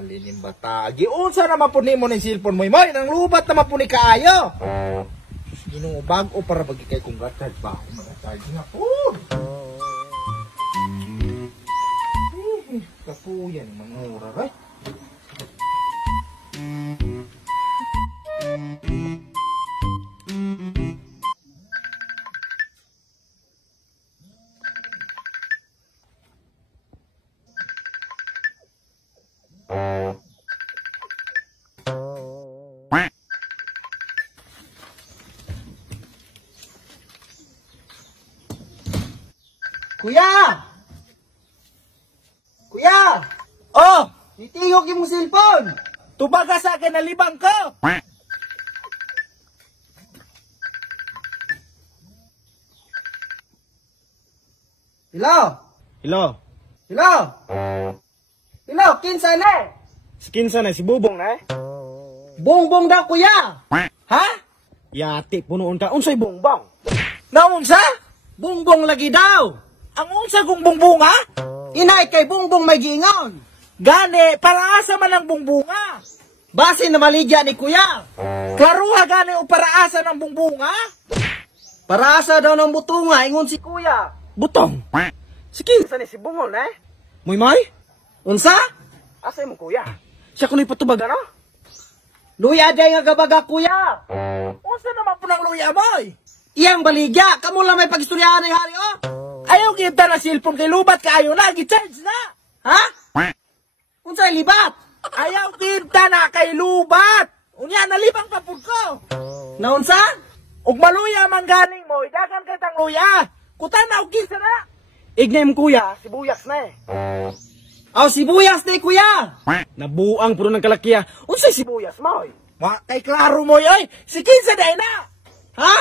Bali ning bata. Giunsa naman po nimo ning cellphone mo, Moy? Nang lubat naman po ni kaayo. Ginoo bag-o para bagi kay kung gatad ba ako mag-charge nga po. Kapuyan mangura ay. Kuya! Kuya! Oh! Itingok yung cellphone! Tubaga sa akin na libang ko! Hello? Hello? Hello? Hello, kinsa na? Skinsa na si Bubong na eh? Bongbong daw, kuya! Ha? Yati, punoon ka. Unsay bongbong? Naunsa? Bongbong lagi daw! Ang unsa kong bongbonga? Inay kay bongbong may giingon! Gani, para asa man ang bongbonga? Base na maligya ni kuya! Klaruha gani o para asa ng bongbonga? Para asa daw ng butunga, ingon si kuya! Butong? Si kinsa ni si Bungol eh? Muy? Unsa? Asa mo kuya? Siya kuno'y patubag ano? Luya day nga gabaga kuya! Unsa naman po ng luya moy? Iyang baligya, kamo lang may pagistoryahan ni hari oh! Ayaw kita na cellphone kay lubat kaayo na, gi-charge na! Ha? Unsay libat? Ayaw kita na kay lubat! Unya, nalibang papud ko! Naunsa? Ug maluya man galing mo, idagan kay tang luya! Kutan na og kinsa na! Ignay mo kuya, sibuyas na eh. Aw, sibuyas day kuya! Nabuang puro ng kalakiya. Unsay sibuyas mo? Kay klaro mo yoy, si kinsa day na! Ha?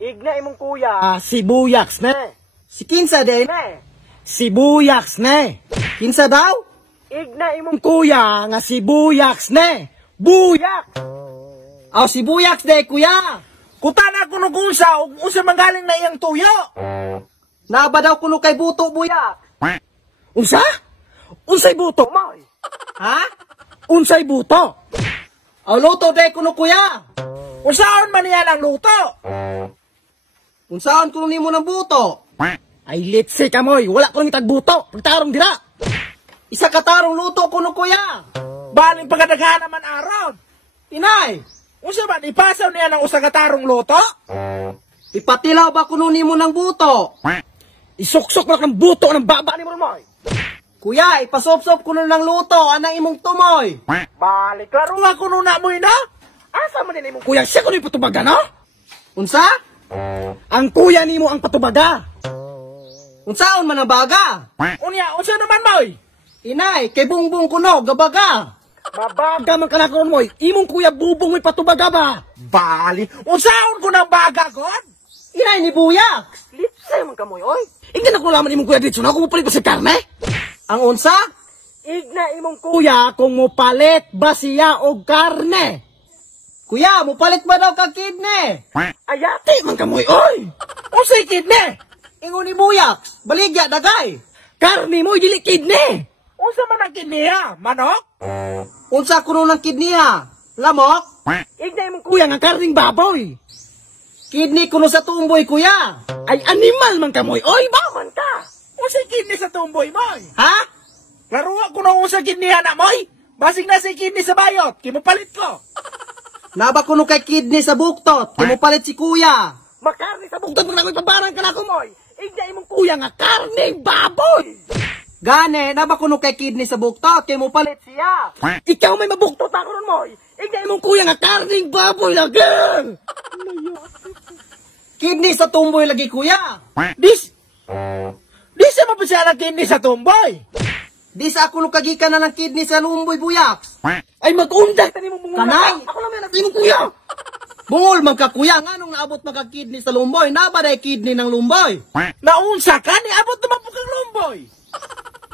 Ignay mong kuya, sibuyas na. Si kinsa day? Sibuyas na. Kinsa daw? Ignay mong kuya nga sibuyas na. Buyak! Aw, sibuyas day kuya! Kutana ko nung unsa manggaling na iyang tuyo. Naba daw kuno kay buto buya. Unsa? Unsay buto mo? Ha? Unsay buto? Aw, luto day kuno kuya! Unsaon man yan ang luto? Unsaon kuno nimo ng buto? Ay litsi ka moy, wala ko nang tagbuto. Pagtarong dira. Isa ka tarong luto kuno kuya! Baling pagkadaghan naman aron. Inay! Unsa ba ipasaw niya ng usa ka tarong luto? Ipatilaw ba kuno nimo ng buto? Isuksok lang ng buto ng baba ni mo moy. Kuya, ipasop-sop kuno ng luto anang imong tumoy. Balik klaro nga kuno na moy na. Asa man din imong kuya siya kuno patubaga no? Unsa? Ang kuya nimo ang patubaga. Unsaon man ang baga? Unya, unsa naman moy? Inay, kay bungbong kuno gabaga. Mabaga man kana karon moy. Imong kuya Bubong may patubaga ba? Bali, unsaon ko nang baga god? Inay ni buyak. Lipsay man kamoy oy. Igna ko laman imong kuya dito na kung mupalit ba sa karne? Ang unsa? Igna imong kuya kung mupalit ba siya og karne? Kuya, mupalit ba daw kag kidney? Ayati man kamoy oy. Unsay kidney? Ingon ni buyak, baligya dagay. Karne mo dili kidney. Unsa man ang kidney ha? Manok? Unsa kuno ng kidney ha? Lamok? Igna imong kuya nga karning baboy. Kidney kuno sa tumboy kuya. Ay animal man kamoy oy, ba man ka? Unsay kidney sa tumboy moy? Ha? Laro ko na unsay kidney na moy. Basig na si kidney sa bayot, kimupalit ko. Naba kuno kay kidney sa buktot, kimupalit si kuya. Makarni sa buktot mo na ko'y pabarang ka na ko moy. Igna imong kuya nga karning baboy. Gane, naba kuno kay kidney sa buktot, kimupalit siya. Ikaw may mabuktot ako ron moy. Igna imong kuya nga karning baboy lagi. Kidney sa tumboy lagi kuya. Di siya mapasya ng kidney sa tumboy. Di sa ako nung kagikan na ng kidney sa lumboy buyak. Ay mag-unday tani mong bungol. Kanay? Ako lang may nasimong kuya. Bungol man ka kuya, nga nung naabot maka kidney sa lumboy, nabaday kidney ng lumboy. Naunsa ka ni abot naman po kang lumboy.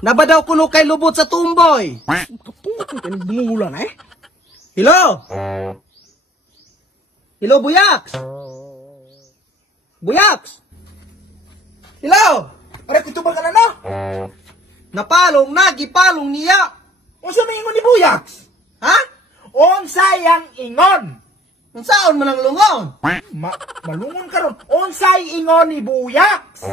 Naba daw kuno kay lubot sa tumboy. Kapungot mo kayo bungulan eh. Hello? Hello buyak? Buyaks! Hello! Pare kutubang ka na no? Napalong na, gipalong niya. Unsa may ingon ni Buyaks? Ha? Unsay ang ingon? Unsaon man ang lungon? Malungon karon. Unsay ingon ni Buyaks?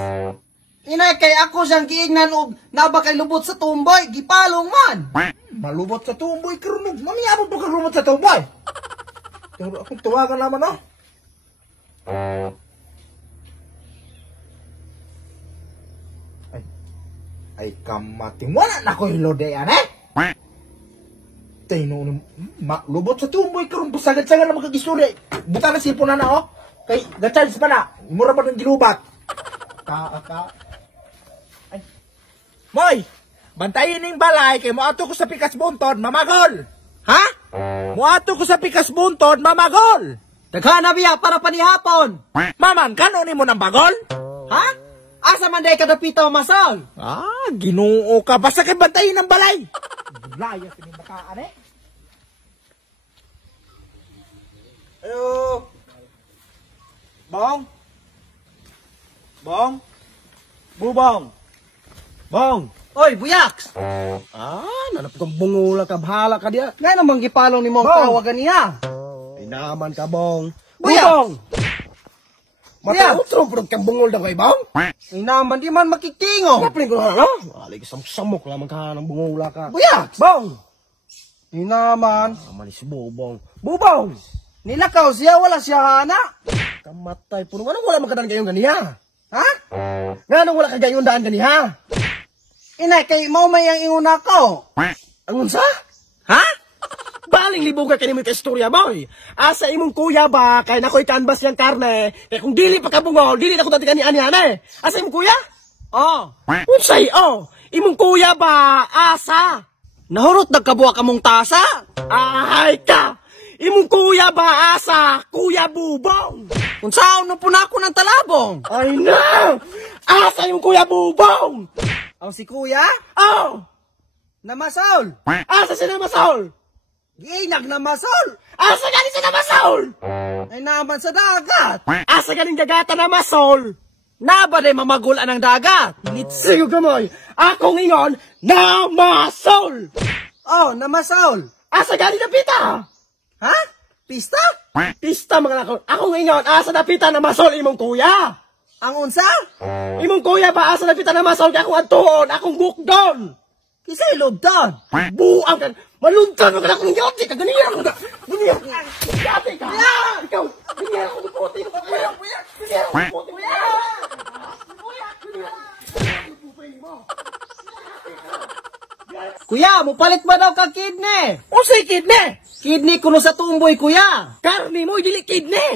Inay kay ako siyang giingnan og naba kay lubot sa tumboy, gipalong man. Malubot sa tumboy karon. Mamiyabot mo karumot sa tumboy. Pero akong tuwagan naman oh. Ay kamating wala na ko hilodean eh. Tino lubot sa tumboy karon busagad-sagad na makagisuri. Buta na sipon na oh. Kay ga-charge pa na. Mura pa ng gilubat. Ay. Moy, bantayin ning balay kay moato ko sa pikas buntod mamagol. Ha? Moato ko sa pikas buntod mamagol. Daghan na biya para panihapon. Maman, kano ni mo ng bagol? Ha? Asa man day kadapita masal? Ah, Ginoo ka. Basta kay bantayin ng balay. Layas ni bataan eh. Ayo. Bong. Bong. Bubong. Bong. Oy, Buyaks. Nanap kang bungula ka, bahala ka diya. Ngay namang gipalong ni mong tawagan niya. Ay naman ka, Bong. Buyang! Matautro, pero kang bungol daw kay Bong. Ay naman, di man makikingo. Kapaling ko na, no? Alig, samok lamang ka ng bungula ka. Buyaks! Bong! Ay naman. Malis Bubong. Bubong! Nilakaw siya, wala siya hana. Kamatay, puno. Anong wala magkadaan kayong ganiha? Ha? Nga nung wala kagayong daan ganiha? Inay, kay mau may ang inguna ko. Angon sa? Ha? Baling libog ka kanimo ka istorya, boy. Asa imong kuya ba, kay nakoy canvas yang karne, kay kung dili pa kabungol, dili na ko dati kani-ani eh. Asa imong kuya? Oh. Unsay, oh. Imong kuya ba, asa? Nahurot nagkabuha ka mong tasa? Ahay ka! Imong kuya ba, asa? Kuya Bubong! Kung saan no po na ako ng talabong? Ay na! Asa yung kuya Bubong? Ang si kuya? Oh! Namasol! Asa si Namasol? Ginag Namasol! Asa galing si Namasol? Ay naman sa dagat! Asa galing dagata Namasol? Nabaday mamagulan ng dagat! Litsiyo gamoy! Akong ingon, Namasol! Oh, Namasol! Asa galing na pita? Ha? Pista? Pista mga nakon. Akong ingon, asa na pita Namasol imong kuya? Ang unsa? Imong kuya ba asa na pita Namasol kay akong atuon, akong bukdon? Kisay lobdon? Buang kan. Maluntan ka akong yati ka ganiya ko. Ganiya ko. Yati ka. Ikaw, ganiya ko puti. Ganiya ko puti. Kuya, mupalit ba daw ka kidney? Unsay kidney? Kidney kuno sa tumboy, kuya. Karni mo dili kidney.